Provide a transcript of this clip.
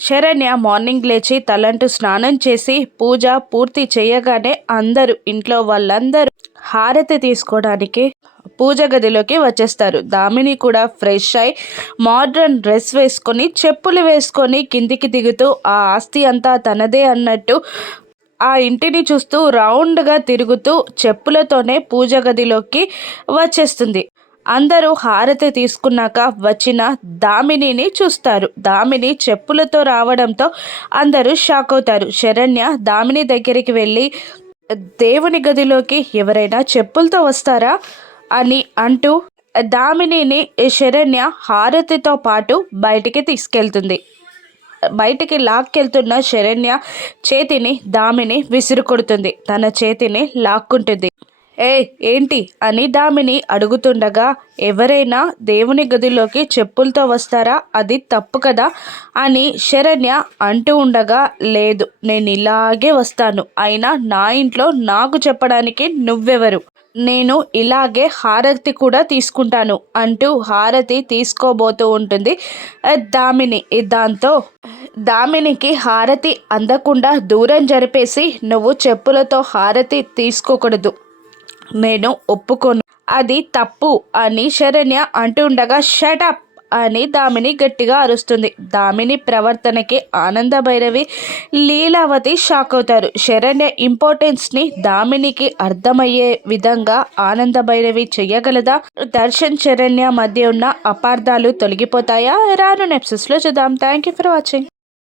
Saranya morning లేచి తలంటు స్నానం చేసి పూజ పూర్తి చేయగానే ఇంట్లో వాళ్ళందరూ హారతి తీసుకోవడానికి పూజ గదిలోకి వచ్చేస్తారు. దామిని కూడా ఫ్రెష్ అయి మోడ్రన్ డ్రెస్ వేసుకొని చెప్పులు వేసుకొని కిందికి దిగుతూ ఆ ఆస్తి అంతా తనదే అన్నట్టు ఆ ఇంటిని చూస్తూ రౌండ్గా తిరుగుతూ చెప్పులతోనే పూజ గదిలోకి వచ్చేస్తుంది. అందరూ హారతి తీసుకున్నాక వచ్చిన దామినిని చూస్తారు. దామిని చెప్పులతో రావడంతో అందరూ షాక్ అవుతారు. శరణ్య దామిని దగ్గరికి వెళ్ళి దేవుని గదిలోకి ఎవరైనా చెప్పులతో వస్తారా అని అంటూ దామినిని శరణ్య హారతితో పాటు బయటికి తీసుకెళ్తుంది. బయటికి లాక్కెళ్తున్న శరణ్య చేతిని దామిని విసిరు కొడుతుంది. తన చేతిని లాక్కుంటుంది. ఏ ఏంటి అని దామిని అడుగుతుండగా, ఎవరైనా దేవుని గదిలోకి చెప్పులతో వస్తారా, అది తప్పు కదా అని శరణ్య అంటూ ఉండగా, లేదు నేను ఇలాగే వస్తాను, అయినా నా ఇంట్లో నాకు చెప్పడానికి నువ్వెవరు, నేను ఇలాగే హారతి కూడా తీసుకుంటాను అంటూ హారతి తీసుకోబోతూ ఉంటుంది దామిని. దాంతో దామినికి హారతి అందకుండా దూరం జరిపేసి, నువ్వు చెప్పులతో హారతి తీసుకోకూడదు, నేను ఒప్పుకోను, అది తప్పు అని శరణ్య అంటుండగా షటప్ అని దామిని గట్టిగా అరుస్తుంది. దామిని ప్రవర్తనకి ఆనంద భైరవి, లీలావతి షాక్ అవుతారు. శరణ్య ఇంపార్టెన్స్ని దామినికి అర్థమయ్యే విధంగా ఆనంద భైరవి చెయ్యగలదా? దర్శన్ శరణ్య మధ్య ఉన్న అపార్థాలు తొలగిపోతాయా? రాను ఎపిసోడ్స్లో చూద్దాం. Thank you for watching.